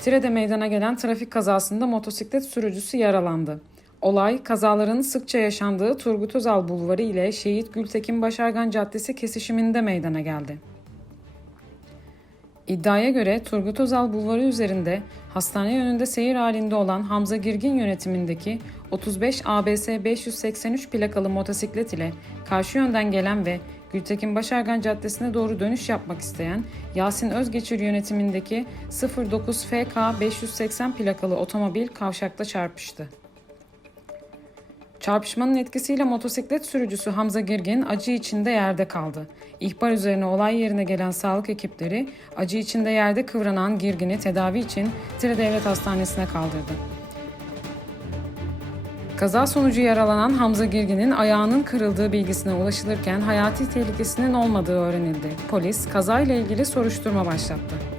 Tire'de meydana gelen trafik kazasında motosiklet sürücüsü yaralandı. Olay, kazaların sıkça yaşandığı Turgut Özal Bulvarı ile Şehit Gültekin Başargan Caddesi kesişiminde meydana geldi. İddiaya göre Turgut Özal Bulvarı üzerinde hastane yönünde seyir halinde olan Hamza Girgin yönetimindeki 35 ABS 583 plakalı motosiklet ile karşı yönden gelen ve Gültekin Başargan Caddesi'ne doğru dönüş yapmak isteyen Yasin Özgeçir yönetimindeki 09 FK 580 plakalı otomobil kavşakta çarpıştı. Çarpışmanın etkisiyle motosiklet sürücüsü Hamza Girgin acı içinde yerde kaldı. İhbar üzerine olay yerine gelen sağlık ekipleri acı içinde yerde kıvranan Girgin'i tedavi için Tire Devlet Hastanesi'ne kaldırdı. Kaza sonucu yaralanan Hamza Girgin'in ayağının kırıldığı bilgisine ulaşılırken hayati tehlikesinin olmadığı öğrenildi. Polis kazayla ilgili soruşturma başlattı.